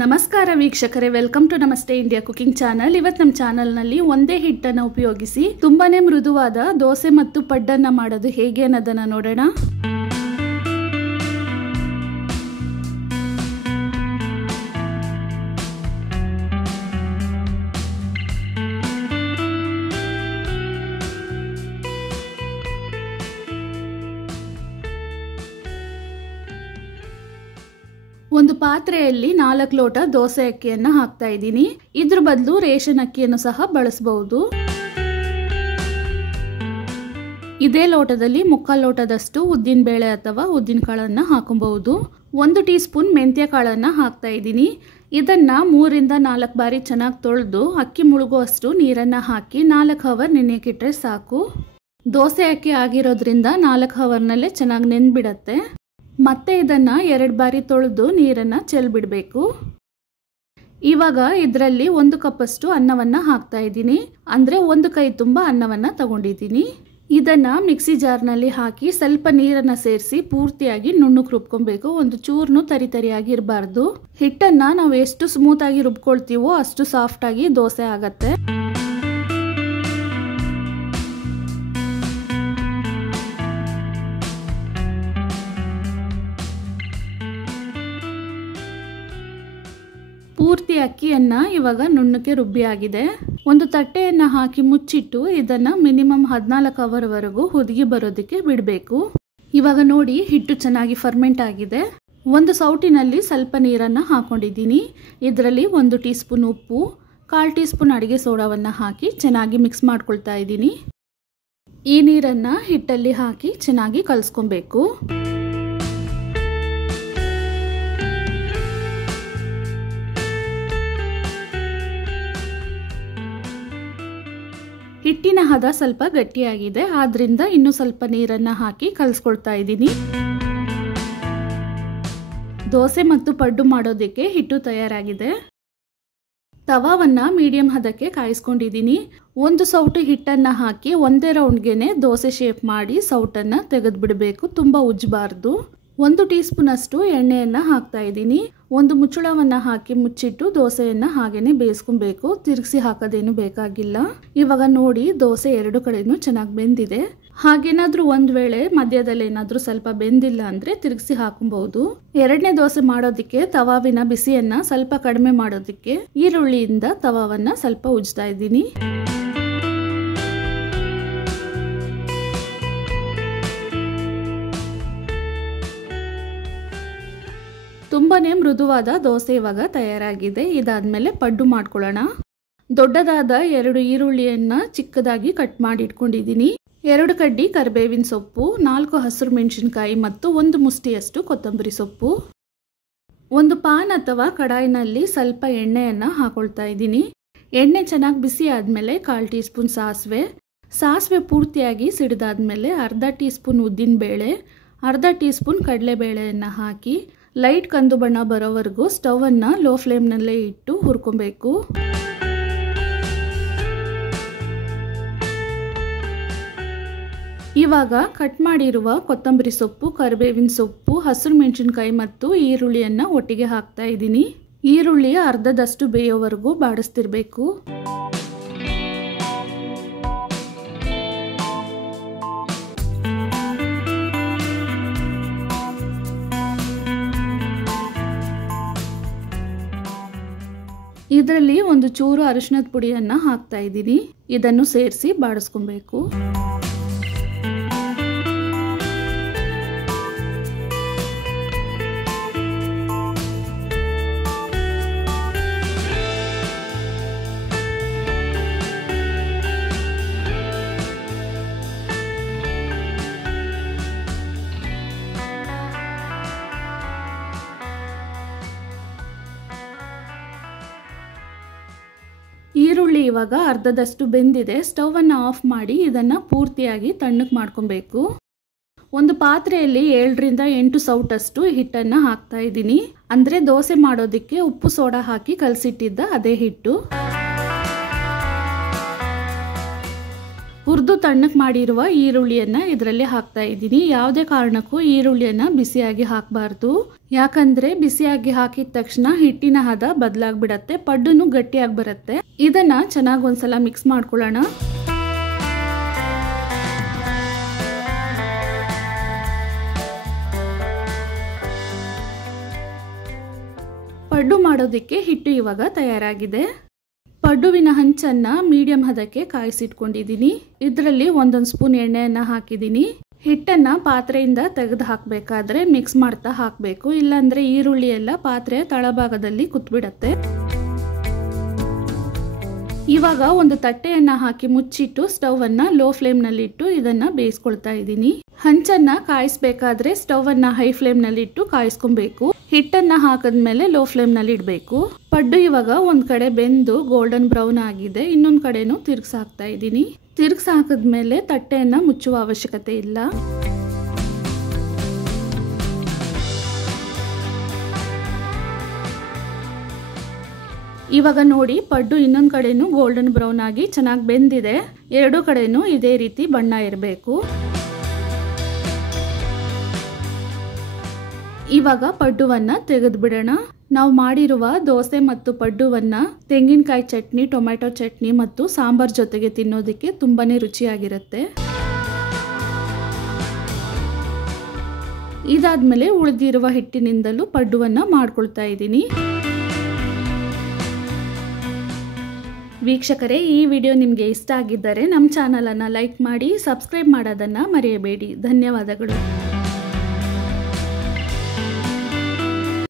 ನಮಸ್ಕಾರ ವೀಕ್ಷಕರೇ, welcome to ನಮಸ್ತೆ ಇಂಡಿಯಾ ಕುಕಿಂಗ್ ಚಾನಲ್. ಇವತ್ತು ನಮ್ಮ ಚಾನಲ್ನಲ್ಲಿ ಒಂದೇ ಹಿಟ್ಟನ್ನು ಉಪಯೋಗಿಸಿ ತುಂಬಾನೇ ಮೃದುವಾದ ದೋಸೆ ಮತ್ತು ಪಡ್ಡನ್ನ ಮಾಡೋದು ಹೇಗೆ ಅನ್ನೋದನ್ನ ನೋಡೋಣ. ಒಂದು ಪಾತ್ರೆಯಲ್ಲಿ 4 ಲೋಟ ದೋಸೆ ಅಕ್ಕಿಯನ್ನು ಹಾಕ್ತಾ ಇದ್ದೀನಿ. ಇದ್ರ ಬದಲು ರೇಷನ್ ಅಕ್ಕಿಯನ್ನು ಸಹ ಬಳಸಬಹುದು. ಇದೇ ಲೋಟದಲ್ಲಿ 3/4 ಲೋಟದಷ್ಟು ಉದ್ದಿನ ಬೇಳೆ ಅಥವಾ ಉದ್ದಿನ ಕಾಳನ್ನು ಹಾಕಬಹುದು. 1 ಟೀ ಸ್ಪೂನ್ ಮೆಂತ್ಯ ಕಾಳನ್ನು ಹಾಕ್ತಾ ಇದ್ದೀನಿ. ಇದನ್ನ 3 ರಿಂದ 4 ಬಾರಿ ಚೆನ್ನಾಗಿ ತೊಳೆದು ಅಕ್ಕಿ ಮುಳುಗುವಷ್ಟು ನೀರನ್ನು ಹಾಕಿ 4 ಅವರ್ ನೆನೆಯಕ್ಕಿಟ್ರೆ ಸಾಕು. ದೋಸೆ ಅಕ್ಕಿ ಆಗಿರೋದ್ರಿಂದ 4 ಅವರ್ನಲ್ಲೇ ಚೆನ್ನಾಗಿ ನೆಂದ್ಬಿಡತ್ತೆ. ಮತ್ತೆ ಇದನ್ನ 2 ಬಾರಿ ತೊಳೆದು ನೀರನ್ನು ಚೆಲ್ಬಿಡಬೇಕು. ಇವಾಗ ಇದರಲ್ಲಿ 1 ಕಪ್ಪಷ್ಟು ಅನ್ನವನ್ನು ಹಾಕ್ತಾ ಇದ್ದೀನಿ. ಅಂದರೆ 1 ಕೈ ತುಂಬ ಅನ್ನವನ್ನು ತಗೊಂಡಿದ್ದೀನಿ. ಇದನ್ನ ಮಿಕ್ಸಿ ಜಾರ್ನಲ್ಲಿ ಹಾಕಿ ಸ್ವಲ್ಪ ನೀರನ್ನು ಸೇರಿಸಿ ಪೂರ್ತಿಯಾಗಿ ನುಣ್ಣಗೆ ರುಬ್ಕೊಬೇಕು. ಒಂದು ಚೂರ್ನು ತರಿಯಾಗಿ ಇರಬಾರ್ದು. ಹಿಟ್ಟನ್ನು ನಾವು ಎಷ್ಟು ಸ್ಮೂತಾಗಿ ರುಬ್ಕೊಳ್ತೀವೋ ಅಷ್ಟು ಸಾಫ್ಟಾಗಿ ದೋಸೆ ಆಗತ್ತೆ. ಪೂರ್ತಿ ಅಕ್ಕಿಯನ್ನು ಇವಾಗ ನುಣ್ಣಕ್ಕೆ ರುಬ್ಬಿ ಆಗಿದೆ. ಒಂದು ತಟ್ಟೆಯನ್ನು ಹಾಕಿ ಮುಚ್ಚಿಟ್ಟು ಇದನ್ನು ಮಿನಿಮಮ್ 14 ಅವರ್ವರೆಗೂ ಹುದುಗಿ ಬರೋದಕ್ಕೆ ಬಿಡಬೇಕು. ಇವಾಗ ನೋಡಿ ಹಿಟ್ಟು ಚೆನ್ನಾಗಿ ಫರ್ಮೆಂಟ್ ಆಗಿದೆ. ಒಂದು ಸೌಟಿನಲ್ಲಿ ಸ್ವಲ್ಪ ನೀರನ್ನು ಹಾಕೊಂಡಿದ್ದೀನಿ. ಇದರಲ್ಲಿ 1 ಟೀ ಸ್ಪೂನ್ ಉಪ್ಪು, 1/4 ಟೀ ಸ್ಪೂನ್ ಅಡುಗೆ ಸೋಡಾವನ್ನು ಹಾಕಿ ಚೆನ್ನಾಗಿ ಮಿಕ್ಸ್ ಮಾಡ್ಕೊಳ್ತಾ ಇದ್ದೀನಿ. ಈ ನೀರನ್ನು ಹಿಟ್ಟಲ್ಲಿ ಹಾಕಿ ಚೆನ್ನಾಗಿ ಕಲಿಸ್ಕೊಬೇಕು. ಹಿಟ್ಟಿನ ಹದ ಸ್ವಲ್ಪ ಗಟ್ಟಿಯಾಗಿದೆ, ಆದ್ರಿಂದ ಇನ್ನೂ ಸ್ವಲ್ಪ ನೀರನ್ನು ಹಾಕಿ ಕಲಿಸ್ಕೊಳ್ತಾ ಇದ್ದೀನಿ. ದೋಸೆ ಮತ್ತು ಪಡ್ಡು ಮಾಡೋದಕ್ಕೆ ಹಿಟ್ಟು ತಯಾರಾಗಿದೆ. ತವಾವನ್ನು ಮೀಡಿಯಂ ಹದಕ್ಕೆ ಕಾಯಿಸ್ಕೊಂಡಿದ್ದೀನಿ. 1 ಸೌಟು ಹಿಟ್ಟನ್ನು ಹಾಕಿ ಒಂದೇ ರೌಂಡ್ಗೆನೆ ದೋಸೆ ಶೇಪ್ ಮಾಡಿ ಸೌಟನ್ನು ತೆಗೆದುಬಿಡಬೇಕು. ತುಂಬ ಉಜ್ಜಬಾರ್ದು. 1 ಟೀ ಸ್ಪೂನ್ ಅಷ್ಟು ಎಣ್ಣೆಯನ್ನು ಹಾಕ್ತಾ ಇದ್ದೀನಿ. ಒಂದು ಮುಚ್ಚಳವನ್ನು ಹಾಕಿ ಮುಚ್ಚಿಟ್ಟು ದೋಸೆಯನ್ನು ಹಾಗೇನೆ ಬೇಯಿಸ್ಕೊಬೇಕು. ತಿರುಗಿಸಿ ಹಾಕೋದೇನು ಬೇಕಾಗಿಲ್ಲ. ಇವಾಗ ನೋಡಿ ದೋಸೆ 2 ಕಡೆನೂ ಚೆನ್ನಾಗಿ ಬೆಂದಿದೆ. ಹಾಗೇನಾದ್ರೂ ಒಂದು ವೇಳೆ ಮಧ್ಯದಲ್ಲಿ ಏನಾದರೂ ಸ್ವಲ್ಪ ಬೆಂದಿಲ್ಲ ಅಂದರೆ ತಿರುಗಿಸಿ ಹಾಕಬಹುದು. 2ನೇ ದೋಸೆ ಮಾಡೋದಕ್ಕೆ ತವಾವಿನ ಬಿಸಿಯನ್ನು ಸ್ವಲ್ಪ ಕಡಿಮೆ ಮಾಡೋದಕ್ಕೆ ಈರುಳ್ಳಿಯಿಂದ ತವಾವನ್ನು ಸ್ವಲ್ಪ ಉಜ್ತಾ ಇದ್ದೀನಿ. ತುಂಬಾನೇ ಮೃದುವಾದ ದೋಸೆ ಇವಾಗ ತಯಾರಾಗಿದೆ. ಇದಾದ್ಮೇಲೆ ಪಡ್ಡು ಮಾಡ್ಕೊಳ್ಳೋಣ. ದೊಡ್ಡದಾದ 2 ಈರುಳ್ಳಿಯನ್ನು ಚಿಕ್ಕದಾಗಿ ಕಟ್ ಮಾಡಿ ಇಟ್ಕೊಂಡಿದ್ದೀನಿ. 2 ಕಡ್ಡಿ ಕರಿಬೇವಿನ ಸೊಪ್ಪು, 4 ಹಸಿರು ಮೆಣಸಿನಕಾಯಿ ಮತ್ತು 1 ಮುಷ್ಟಿಯಷ್ಟು ಕೊತ್ತಂಬರಿ ಸೊಪ್ಪು. ಒಂದು ಪಾನ್ ಅಥವಾ ಕಡಾಯಿನಲ್ಲಿ ಸ್ವಲ್ಪ ಎಣ್ಣೆಯನ್ನು ಹಾಕೊಳ್ತಾ ಇದ್ದೀನಿ. ಎಣ್ಣೆ ಚೆನ್ನಾಗಿ ಬಿಸಿ ಆದಮೇಲೆ 1/4 ಟೀ ಸ್ಪೂನ್ ಸಾಸಿವೆ ಪೂರ್ತಿಯಾಗಿ ಸಿಡಿದಾದ್ಮೇಲೆ 1/2 ಟೀ ಸ್ಪೂನ್ ಉದ್ದಿನ ಬೇಳೆ, 1/2 ಟೀ ಸ್ಪೂನ್ ಕಡಲೆಬೇಳೆಯನ್ನು ಹಾಕಿ ಲೈಟ್ ಕಂದು ಬಣ್ಣ ಬರೋವರೆಗೂ ಸ್ಟವನ್ನು ಲೋ ಫ್ಲೇಮ್ನಲ್ಲೇ ಇಟ್ಟು ಹುರ್ಕೊಬೇಕು. ಇವಾಗ ಕಟ್ ಮಾಡಿರುವ ಕೊತ್ತಂಬರಿ ಸೊಪ್ಪು, ಕರಿಬೇವಿನ ಸೊಪ್ಪು, ಹಸಿರು ಮೆಣಸಿನಕಾಯಿ ಮತ್ತು ಈರುಳ್ಳಿಯನ್ನು ಒಟ್ಟಿಗೆ ಹಾಕ್ತಾ ಇದ್ದೀನಿ. ಈರುಳ್ಳಿ ಅರ್ಧದಷ್ಟು ಬೇಯೋವರೆಗೂ ಬಾಡಿಸ್ತಿರ್ಬೇಕು. ಇದರಲ್ಲಿ ಒಂದು ಚೂರು ಅರಿಶಿಣದ ಪುಡಿಯನ್ನು ಹಾಕ್ತಾ ಇದ್ದೀನಿ. ಇದನ್ನು ಸೇರಿಸಿ ಬಾಡಿಸ್ಕೊಬೇಕು. ಈರುಳ್ಳಿ ಇವಾಗ ಅರ್ಧದಷ್ಟು ಬೆಂದಿದೆ. ಸ್ಟವನ್ನು ಆಫ್ ಮಾಡಿ ಇದನ್ನು ಪೂರ್ತಿಯಾಗಿ ತಣ್ಣಗೆ ಮಾಡ್ಕೊಬೇಕು. ಒಂದು ಪಾತ್ರೆಯಲ್ಲಿ 7 ರಿಂದ 8 ಸೌಟಷ್ಟು ಹಿಟ್ಟನ್ನು ಹಾಕ್ತಾ ಇದ್ದೀನಿ. ಅಂದರೆ ದೋಸೆ ಮಾಡೋದಕ್ಕೆ ಉಪ್ಪು ಸೋಡಾ ಹಾಕಿ ಕಲಸಿಟ್ಟಿದ್ದ ಅದೇ ಹಿಟ್ಟು. ಹುರಿದು ತಣ್ಣಗೆ ಮಾಡಿರುವ ಈರುಳ್ಳಿಯನ್ನು ಇದರಲ್ಲಿ ಹಾಕ್ತಾ ಇದ್ದೀನಿ. ಯಾವುದೇ ಕಾರಣಕ್ಕೂ ಈರುಳ್ಳಿಯನ್ನು ಬಿಸಿಯಾಗಿ ಹಾಕಬಾರ್ದು. ಯಾಕಂದರೆ ಬಿಸಿಯಾಗಿ ಹಾಕಿದ ತಕ್ಷಣ ಹಿಟ್ಟಿನ ಹದ ಬದಲಾಗ್ಬಿಡತ್ತೆ, ಪಡ್ಡುನು ಗಟ್ಟಿಯಾಗಿ ಬರುತ್ತೆ. ಇದನ್ನು ಚೆನ್ನಾಗಿ ಒಂದ್ಸಲ ಮಿಕ್ಸ್ ಮಾಡ್ಕೊಳ್ಳೋಣ. ಪಡ್ಡು ಮಾಡೋದಕ್ಕೆ ಹಿಟ್ಟು ಇವಾಗ ತಯಾರಾಗಿದೆ. ಪಡ್ಡುವಿನ ಹಂಚನ್ನು ಮೀಡಿಯಂ ಹದಕ್ಕೆ ಕಾಯಿಸಿಟ್ಕೊಂಡಿದ್ದೀನಿ. ಇದರಲ್ಲಿ ಒಂದೊಂದು ಸ್ಪೂನ್ ಎಣ್ಣೆಯನ್ನು ಹಾಕಿದ್ದೀನಿ. ಹಿಟ್ಟನ್ನು ಪಾತ್ರೆಯಿಂದ ತೆಗೆದು ಹಾಕಬೇಕಾದ್ರೆ ಮಿಕ್ಸ್ ಮಾಡ್ತಾ ಹಾಕಬೇಕು, ಇಲ್ಲಾಂದರೆ ಈರುಳ್ಳಿ ಎಲ್ಲ ಪಾತ್ರೆಯ ತಳಭಾಗದಲ್ಲಿ ಕುತ್ಬಿಡತ್ತೆ. ಇವಾಗ ಒಂದು ತಟ್ಟೆಯನ್ನು ಹಾಕಿ ಮುಚ್ಚಿಟ್ಟು ಸ್ಟವನ್ನು ಲೋ ಫ್ಲೇಮ್ನಲ್ಲಿಟ್ಟು ಇದನ್ನು ಬೇಯಿಸ್ಕೊಳ್ತಾ ಇದ್ದೀನಿ. ಹಂಚನ್ನು ಕಾಯಿಸ್ಬೇಕಾದ್ರೆ ಸ್ಟವನ್ನು ಹೈ ಫ್ಲೇಮ್ನಲ್ಲಿಟ್ಟು ಕಾಯಿಸ್ಕೊಬೇಕು. ಹಿಟ್ಟನ್ನು ಹಾಕಿದ್ಮೇಲೆ ಲೋ ಫ್ಲೇಮ್ನಲ್ಲಿ ಇಡಬೇಕು. ಪಡ್ಡು ಇವಾಗ ಒಂದು ಕಡೆ ಬೆಂದು ಗೋಲ್ಡನ್ ಬ್ರೌನ್ ಆಗಿದೆ, ಇನ್ನೊಂದು ಕಡೆನೂ ತಿರ್ಗಿಸಿ ಹಾಕ್ತಾ ಇದ್ದೀನಿ. ತಿರ್ಗಿಸಿ ಹಾಕಿದ್ಮೇಲೆ ತಟ್ಟೆಯನ್ನು ಮುಚ್ಚುವ ಅವಶ್ಯಕತೆ ಇಲ್ಲ. ಇವಾಗ ನೋಡಿ, ಪಡ್ಡು ಇನ್ನೊಂದು ಕಡೆನೂ ಗೋಲ್ಡನ್ ಬ್ರೌನ್ ಆಗಿ ಚೆನ್ನಾಗಿ ಬೆಂದಿದೆ. ಎರಡೂ ಕಡೆನೂ ಇದೇ ರೀತಿ ಬಣ್ಣ ಇರಬೇಕು. ಇವಾಗ ಪಡ್ಡುವನ್ನು ತೆಗೆದು ಬಿಡೋಣ. ನಾವು ಮಾಡಿರುವ ದೋಸೆ ಮತ್ತು ಪಡ್ಡುವನ್ನು ತೆಂಗಿನಕಾಯಿ ಚಟ್ನಿ, ಟೊಮೆಟೊ ಚಟ್ನಿ ಮತ್ತು ಸಾಂಬಾರ್ ಜೊತೆಗೆ ತಿನ್ನೋದಕ್ಕೆ ತುಂಬಾನೇ ರುಚಿಯಾಗಿರುತ್ತೆ. ಇದಾದ್ಮೇಲೆ ಉಳಿದಿರುವ ಹಿಟ್ಟಿನಿಂದಲೂ ಪಡ್ಡುವನ್ನು ಮಾಡ್ಕೊಳ್ತಾ ಇದ್ದೀನಿ. ವೀಕ್ಷಕರೇ, ಈ ವಿಡಿಯೋ ನಿಮಗೆ ಇಷ್ಟ ಆಗಿದ್ದರೆ ನಮ್ಮ ಚಾನಲನ್ನು ಲೈಕ್ ಮಾಡಿ, ಸಬ್ಸ್ಕ್ರೈಬ್ ಮಾಡೋದನ್ನು ಮರೆಯಬೇಡಿ. ಧನ್ಯವಾದಗಳು.